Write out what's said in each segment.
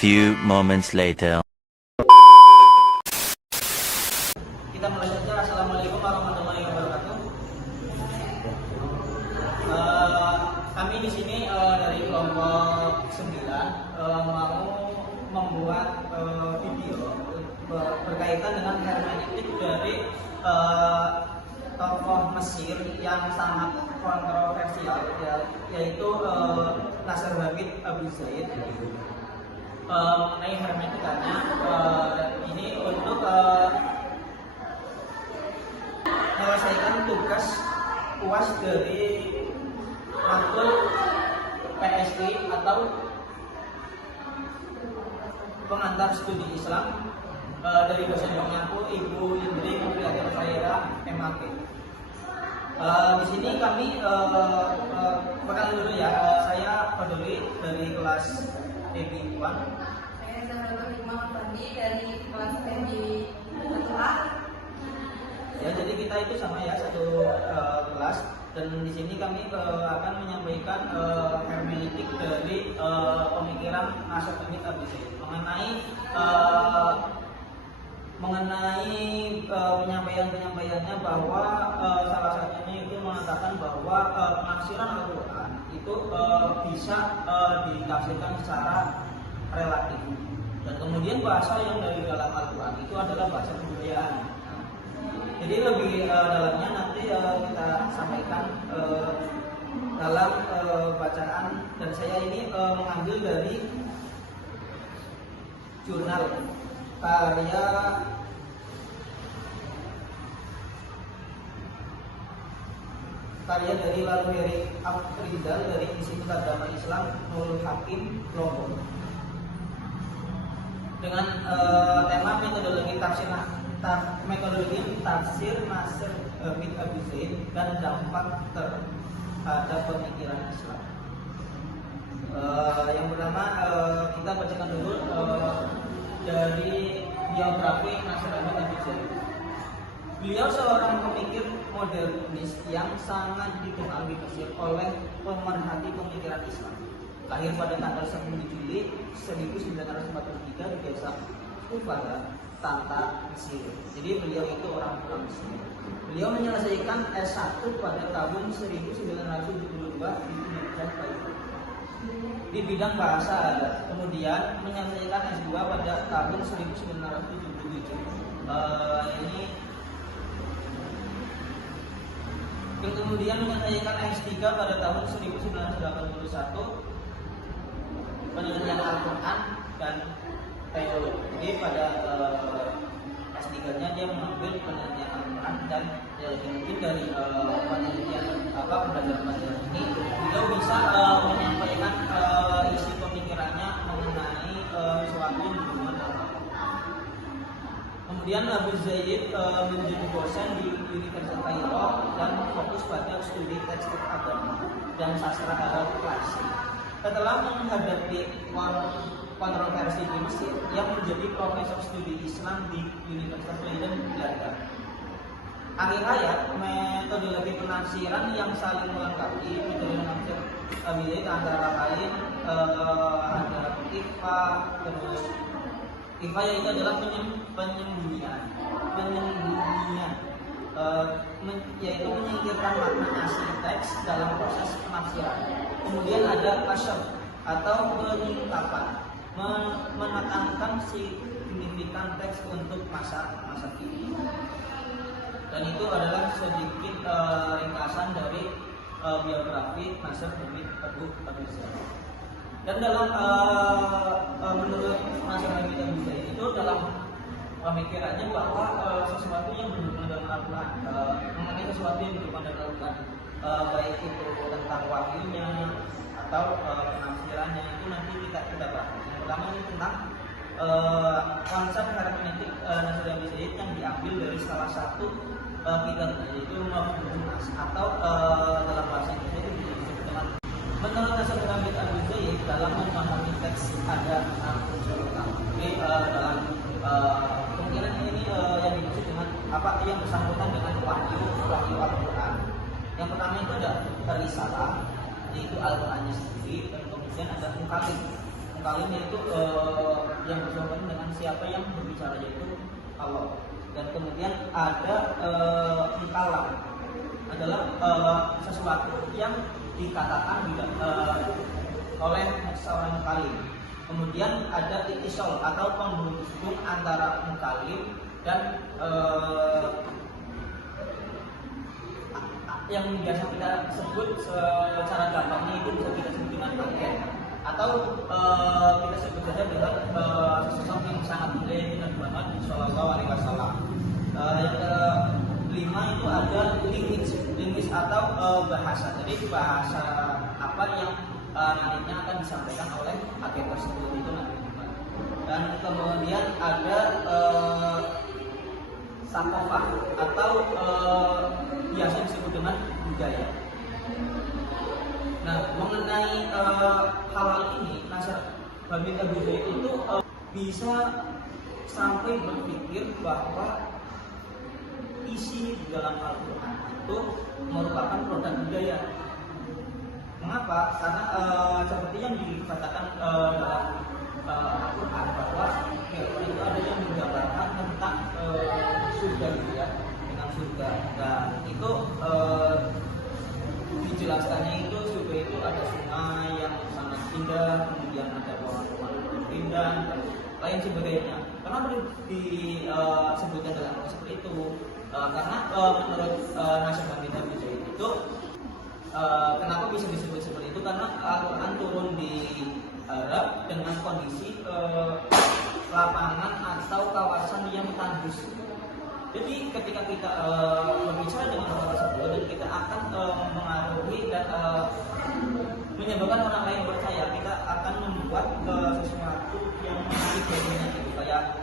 few moments later. Kita mulai saja. Assalamualaikum warahmatullahi wabarakatuh. Kami di sini dari kelompok 9 mau membuat video berkaitan dengan hermeneutik dari tokoh Mesir yang sangat kontroversial, yaitu Nasr Hamid Abu Zaid. Mengenai hermeneutikanya, ini untuk menyelesaikan tugas UAS dari matkul PSI atau pengantar studi Islam dari dosen aku Ibu Indri Mupriati Khaira MAK. Di sini kami perkenalkan dulu ya, saya Fadli dari kelas PB 1. Saya Zahra Hikmah Fadli dari kelas PB 1A. Ya, jadi kita itu sama ya, satu kelas, dan di sini kami akan menyampaikan hermeneutik dari pemikiran Nasr Hamid Abu Zaid mengenai penyampaiannya bahwa salah satunya itu mengatakan bahwa penafsiran Al-Quran itu bisa ditafsirkan secara relatif, dan kemudian bahasa yang dari dalam Al-Quran itu adalah bahasa kebudayaan. Jadi lebih dalamnya nanti kita sampaikan dalam bacaan, dan saya ini mengambil dari jurnal karya dari Laluheri Afrizal dari Institut Agama Islam Nurul Hakim Lombok, dengan tema metodologi tafsir Nasr Hamid Abu Zaid dan dampak terhadap pemikiran Islam. Yang pertama kita bacakan dulu dari biografi Nasr Hamid Abu Zaid. Beliau seorang pemikir modernis yang sangat dikenal di Mesir oleh pemerhati pemikiran Islam. Lahir pada tanggal 10 Juli 1943 di desa Ufada, Tanta, Mesir. Jadi beliau itu orang Mesir. Beliau menyelesaikan S1 pada tahun 1972 di Universitas Kairo di bidang bahasa adat. Kemudian menyelesaikan S2 pada tahun 1977. Kemudian menyelesaikan S3 pada tahun 1981 penelitian Al-Quran dan teologi. Jadi pada S3-nya dia mengambil penelitian Al-Quran dan teologi. Mungkin dari penelitian pelajaran ini beliau bisa menyampaikan isi pemikirannya mengenai suatu yang berhubungan dengan Al-Quran. Kemudian Abu Zaid menjadi dosen di Universitas Kairo dan fokus pada studi teks agama dan sastra Arab klasik. Setelah menghadapi kontroversi di Mesir, yang menjadi profesor studi Islam di Universitas Leiden Belanda. Akhir hayat, metodologi penafsiran yang saling melengkapi metode penafsir Abu Zaid antara lain adalah ifa, terus ifa yaitu adalah penyembunyian, yaitu menyingkirkan makna asli teks dalam proses penafsiran. Kemudian ada kasyaf atau penyingkapan, menekankan signifikan teks untuk masa kini. Dan itu adalah sedikit ringkasan dari biografi Nasr Hamid Abu Zaid. Dan dalam menurut Nasr Hamid Abu Zaid itu dalam pemikirannya bahwa sesuatu yang berhubungan dengan Al-Quran, mengenai sesuatu yang berhubungan dengan Al-Quran, baik itu tentang wahyunya atau penafsirannya, itu nanti kita bahas. Yang pertama ini tentang konsep hermeneutik Nasr Hamid Zaid yang diambil dari salah satu kitab, yaitu Mafhumul Nas, atau dalam bahasa Indonesia itu disebut dengan, menurut Nasr Hamid Abu Zaid dalam memahami teks ada 6 unsur utama. Jadi dalam kemungkinan ini yang dimaksud dengan apa yang bersangkutan dengan wahyu Al-Quran. Yang pertama itu ada risalah, yaitu Al-Qurannya sendiri, dan kemudian ada mukalim. mutalim yaitu yang bersangkutan dengan siapa yang berbicara, yaitu Allah. Dan kemudian ada mutalam adalah sesuatu yang dikatakan oleh seorang mutalim. Kemudian ada itisol atau penghubung antara mutalim dan yang biasa kita sebut secara gampangnya itu bisa kita sebut dengan paket, atau kita sebut saja dengan sosok yang sangat mulia Nabi Muhammad Shallallahu Alaihi Wasallam. Yang kelima itu ada linguis atau bahasa. Jadi bahasa apa yang nantinya akan disampaikan oleh paket tersebut itu Nabi Muhammad. Dan kemudian ada sakofah atau biasa disebut dengan budaya. Nah, mengenai hal-hal ini, Nabi budaya itu bisa sampai berpikir bahwa isi di dalam Al-Quran itu merupakan produk budaya. Mengapa? Karena seperti yang dikatakan dalam Al-Quran bahwa itu ada yang menggambarkan tentang surga gitu ya, dengan surga. Dan itu dijelaskannya itu surga itu ada sungai yang sangat indah, kemudian ada pohon-pohon yang indah dan lain sebagainya. Kenapa disebutkan dalam seperti itu? Karena menurut Nasyid Hamid Al-Bujairi itu kenapa bisa disebut seperti itu? Karena Al-Quran turun di Arab dengan kondisi lapangan atau kawasan yang tandus. Jadi ketika kita berbicara dengan orang tersebut, dan kita akan mengaruhi dan menyebabkan orang lain percaya, kita akan membuat sesuatu yang menjadinya gitu, kayak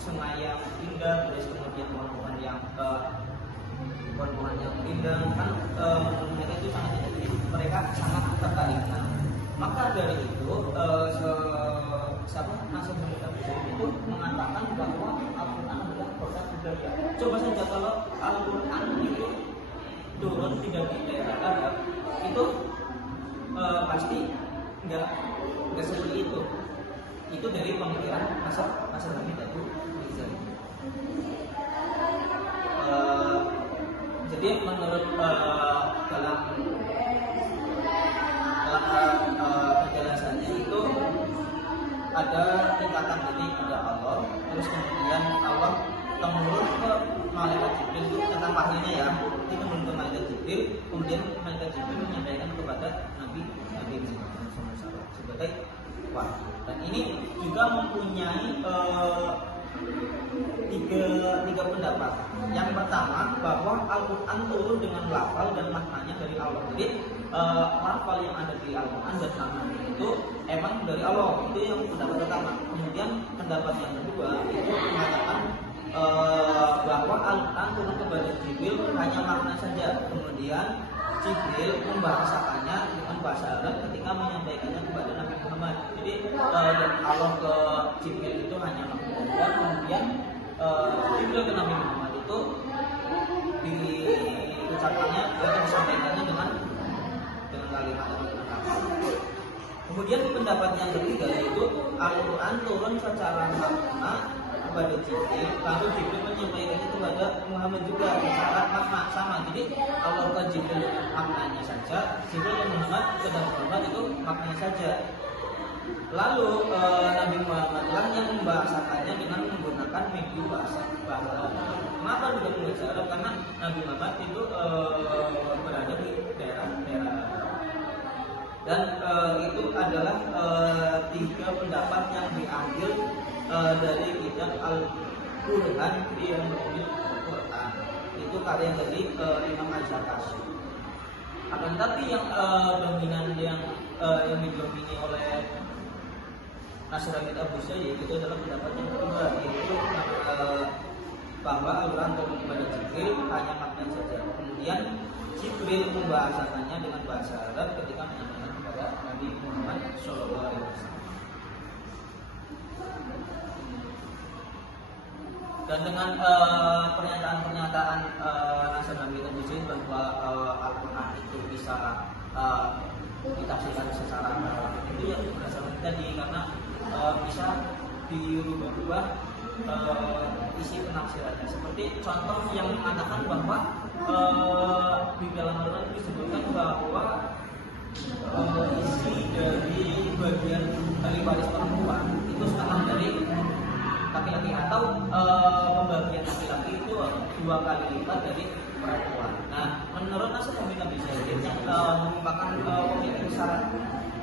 sungai yang indah, terus kemudian pohon-pohon yang indah, kan mereka itu sangat indah, jadi mereka sangat tertarik. Nah, maka dari itu Nasyid Hamid Al-Bujairi itu mengatakan bahwa Al-Quran adalah produk budaya. Coba saja kalau Al-Quran itu turun tidak di daerah Arab, itu pasti nggak seperti itu. Itu dari pemikiran Nasyid Hamid Al-Bujairi. Jadi menurut dalam penjelasannya itu ada tingkatan, jadi ada Allah, terus kemudian Allah temurun ke malaikat Jibril itu tentang wahyunya ya, itu temurun ke malaikat Jibril, kemudian malaikat Jibril menyampaikan kepada Nabi Muhammad sebagai wahyu. Dan ini juga mempunyai tiga pendapat. Yang pertama, bahwa Al-Quran turun dengan lafal dan maknanya dari Allah. Jadi lafal yang ada di Al-Quran dan maknanya itu emang dari Allah. Itu yang pendapat pertama. Kemudian pendapat yang kedua itu mengatakan bahwa Al-Quran turun kepada Jibril hanya makna saja. Kemudian Jibril membahasakannya dengan bahasa Arab ketika menyampaikannya kepada Nabi Muhammad. Jadi dan Allah ke Jibril itu hanya makna saja. Kemudian Jibril ke Nabi Muhammad itu diucapkannya atau disampaikannya dengan kalimat atau kata. Kemudian pendapat yang ketiga yaitu Al-Quran turun secara makna kepada Jibril, lalu Jibril menyampaikannya kepada Muhammad juga secara makna sama. Jadi Allah ke Jibril maknanya saja, Jibril ke Muhammad itu maknanya saja. Lalu Nabi Muhammad lah yang membahasakannya dengan menggunakan media bahasa Arab. Kenapa tidak bahasa Arab? Karena Nabi Muhammad itu berada di daerah dan itu adalah tiga pendapat yang diambil dari kitab Al-Qur'an yang menulis Al-Quran. Itu karya dari Imam Az-Zarkashi. Akan tetapi yang dominan yang didomini oleh Nasyid Hamid Al-Bujairi itu adalah pendapat yang kedua, yaitu bahwa Al-Quran turun kepada Jibril hanya makna saja. Kemudian Jibril membahasakannya dengan bahasa Arab ketika menyampaikan kepada Nabi Muhammad SAW. Dan dengan pernyataan-pernyataan Nasyid Hamid Al-Bujairi bahwa Al-Quran itu bisa ditafsirkan secara itu ya berdasarkan tadi, karena bisa dirubah-rubah isi penafsirannya. Seperti contoh yang mengatakan bahwa di dalam Al-Quran disebutkan bahwa isi dari bagian ahli waris perempuan itu setengah dari laki-laki, atau pembagian laki-laki itu 2 kali lipat dari perempuan. Nah, menurut Nasir Hamid Nabi Zaid yang merupakan pemikiran syarat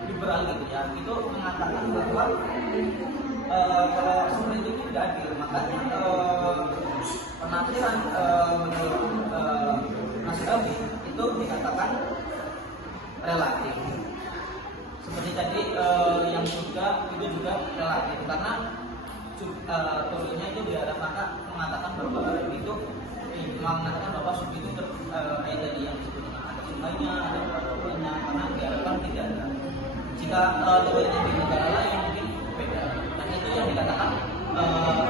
liberal gitu ya, itu mengatakan bahwa kalau seperti itu tidak adil. Makanya penafsiran menurut Nasir Hamid itu dikatakan relatif. Seperti tadi yang surga itu juga relatif, karena turunnya itu di arah maka mengatakan bahwa itu mengatakan bahwa surga itu ayat tadi yang disebut dengan ada sungainya, ada berapa-berapanya, karena diharapkan tidak ada. Jika turunnya di negara lain mungkin beda, dan itu yang dikatakan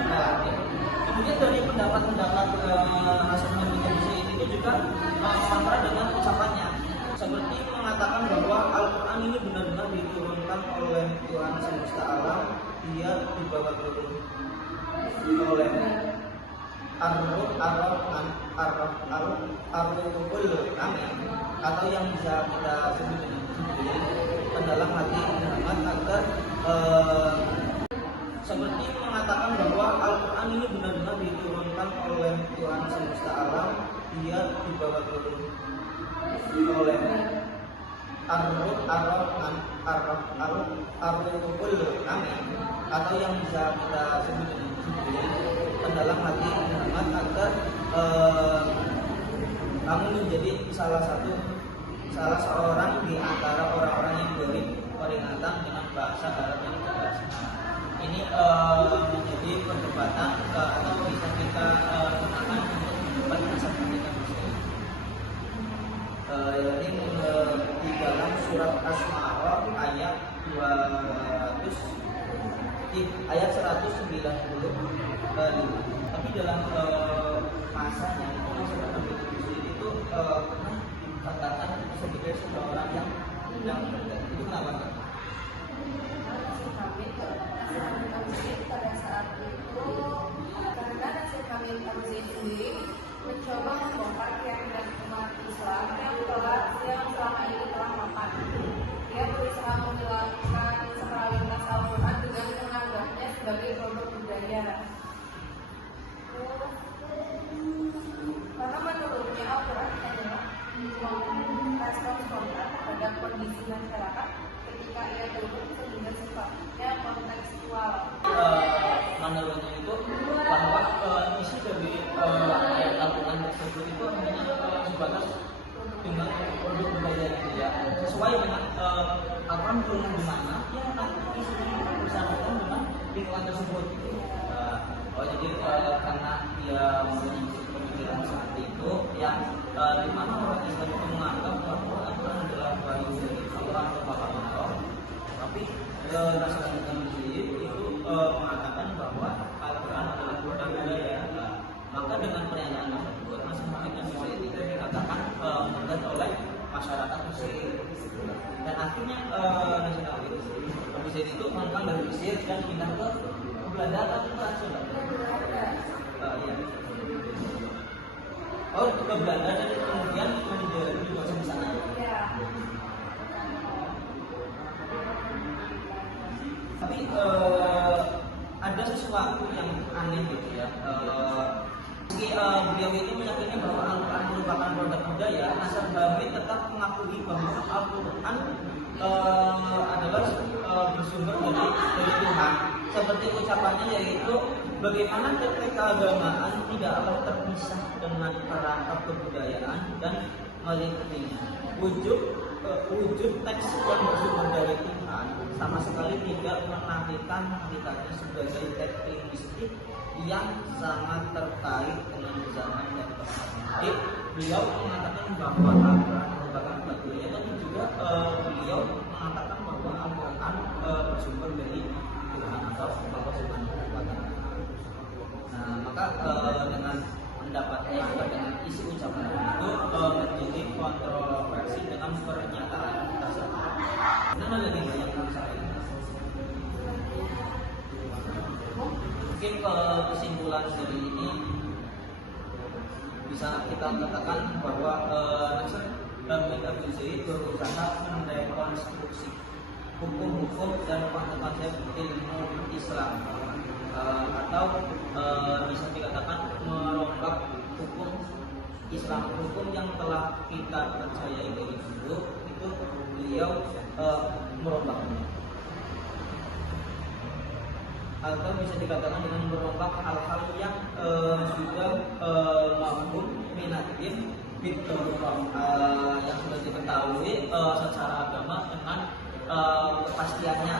relatif. Kemudian dari pendapat-pendapat Hasan bin Zaid ini juga kontra dengan ucapannya, seperti mengatakan bahwa Al-Quran ini benar-benar diturunkan oleh Tuhan semesta alam, dia dibawa turun oleh Ar-Ruhul Amin, atau yang bisa kita sebut dengan Jibril, ke dalam hati Muhammad agar seperti mengatakan bahwa Al-Quran ini benar-benar diturunkan oleh Tuhan semesta alam, dia dibawa turun oleh Ar-Ruhul Amin, atau yang bisa kita sebut dengan Jibril, ke dalam hati Muhammad agar kamu menjadi salah seorang di antara orang-orang yang beri peringatan dengan bahasa Arab yang jelas. Ini menjadi perdebatan atau bisa kita gunakan untuk mendebat masalah kita. Ini di dalam surat Asy-Syu'ara ayat 190. Tapi dalam masanya surat itu pernah dikatakan sebagai seorang yang itu kenapa? Pada saat itu karena Nasir Hamid Tamzid sendiri mencoba membongkar keyakinan umat Islam yang selama ini telah mapan. Dia berusaha menghilangkan sakralitas Al-Quran dengan menganggapnya sebagai produk budaya. Karena menurutnya Al-Quran hanyalah respons kontra terhadap kondisi masyarakat ketika ia turun, sehingga sifatnya kontekstual. Menurutnya itu bahwa isi dari ayat Al-Quran tersebut itu hanya sebatas dengan produk budaya gitu ya, sesuai dengan Al-Quran turun di mana ya nanti isinya bersangkutan dengan lingkungan tersebut gitu. Jadi karena dia mempunyai pemikiran seperti itu yang di mana orang Islam itu menganggap bahwa Al-Quran adalah wahyu dari Allah atau Bapak Allah, tapi Nasir Hamid Tamzid itu mengatakan bahwa Al-Quran adalah produk budaya. Maka dengan pernyataan tersebut Nasir Hamid Tamzid itu dikatakan murtad oleh masyarakat Mesir, dan akhirnya Nasir Hamid Tamzid itu mengangkat dari Mesir dan pindah ke Belanda atau Prancis. Ya. Oh, ke Belanda dan kemudian menjadi dosen di sana. Tapi ada sesuatu yang aneh gitu ya. Meski beliau ini meyakini bahwa Al-Quran merupakan produk budaya, Nasir Hamid tetap mengakui bahwa Al-Quran adalah bersumber dari Tuhan. Seperti ucapannya, yaitu bagaimana keagamaan tidak akan terpisah dengan perangkap kebudayaan dan meliputinya. Wujud teks yang bersumber dari Tuhan sama sekali tidak menafikan hakikatnya sebagai teks linguistik yang sangat terkait dengan zaman dan tempat. Jadi beliau mengatakan bahwa Al-Quran merupakan budaya, tapi juga beliau mengatakan bahwa Al-Quran bersumber dari Tuhan atau bahwa Tuhan merupakan. Nah, maka dengan pendapatnya dengan isi ucapan itu menjadi kontroversi dengan pernyataan tersebut. Karena ada yang banyak mungkin kesimpulan dari ini bisa kita katakan bahwa Nasr dan Abdul Zaid berusaha mendekonstruksi hukum-hukum dan konsep-konsep ilmu Islam, atau bisa dikatakan merombak hukum Islam, hukum yang telah kita percayai dari dulu itu beliau merombaknya, atau bisa dikatakan dengan merombak hal-hal yang sudah mampu minatin yang sudah diketahui secara agama dengan kepastiannya,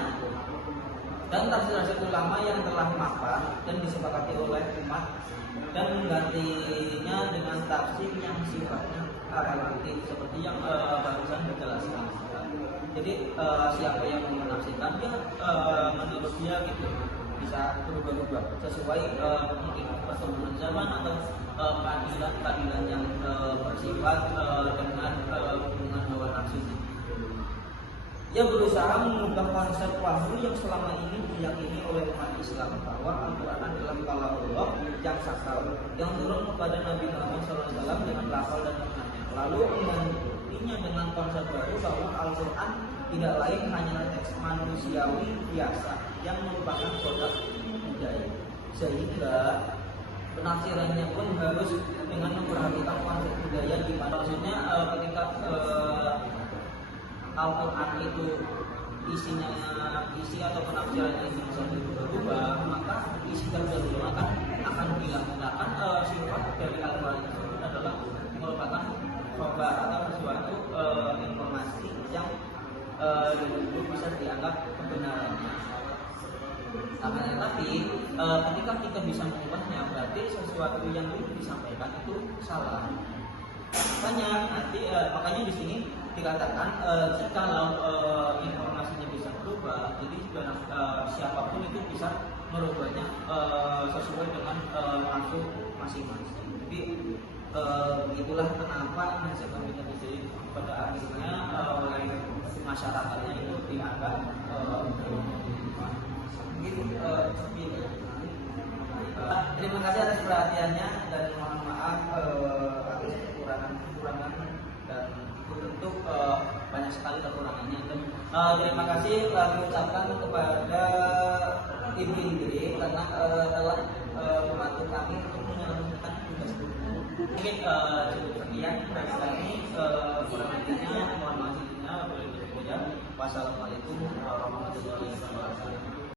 dan tafsir ulama yang telah mapan dan disepakati oleh umat, dan menggantinya dengan tafsir yang sifatnya relatif seperti yang barusan dijelaskan. Jadi siapa yang menafsirkan dia menurut dia gitu bisa berubah-ubah sesuai mungkin perkembangan zaman atau keadilan yang bersifat dengan hubungan hawa nafsu. Ia berusaha mengubah konsep wahyu yang selama ini diyakini oleh umat Islam bahwa Al-Quran adalah kalamullah yang sakral yang turun kepada Nabi Muhammad SAW dengan lafal dan maknanya, lalu menggantinya dengan konsep baru bahwa Al-Quran tidak lain hanya teks manusiawi biasa yang merupakan produk budaya, sehingga penafsirannya pun harus dengan memperhatikan konsep budaya di mana maksudnya ketika Al-Quran itu isi atau penafsirannya itu bisa berubah, maka isi tersebut akan dilakukan sifat dari Al-Quran tersebut adalah merupakan khobar atau sesuatu informasi yang bisa dianggap kebenarannya. Akan tetapi ketika kita bisa mengubahnya, berarti sesuatu yang disampaikan itu salah. Makanya di sini dikatakan jika informasinya bisa berubah, jadi siapapun itu bisa merubahnya sesuai dengan nafsu masing-masing. Jadi itulah kenapa nasib kita jadi pada akhirnya oleh masyarakatnya itu dianggap terima kasih atas perhatiannya dan mohon maaf atas kekurangan dan tentu banyak sekali kekurangannya. Terima kasih diucapkan kepada Ibu Indri karena telah membantu kami untuk menyelesaikan tugas buku. Mungkin cukup sekian dari kami. Kurang lebihnya mohon maaf. Wassalamualaikum warahmatullahi wabarakatuh.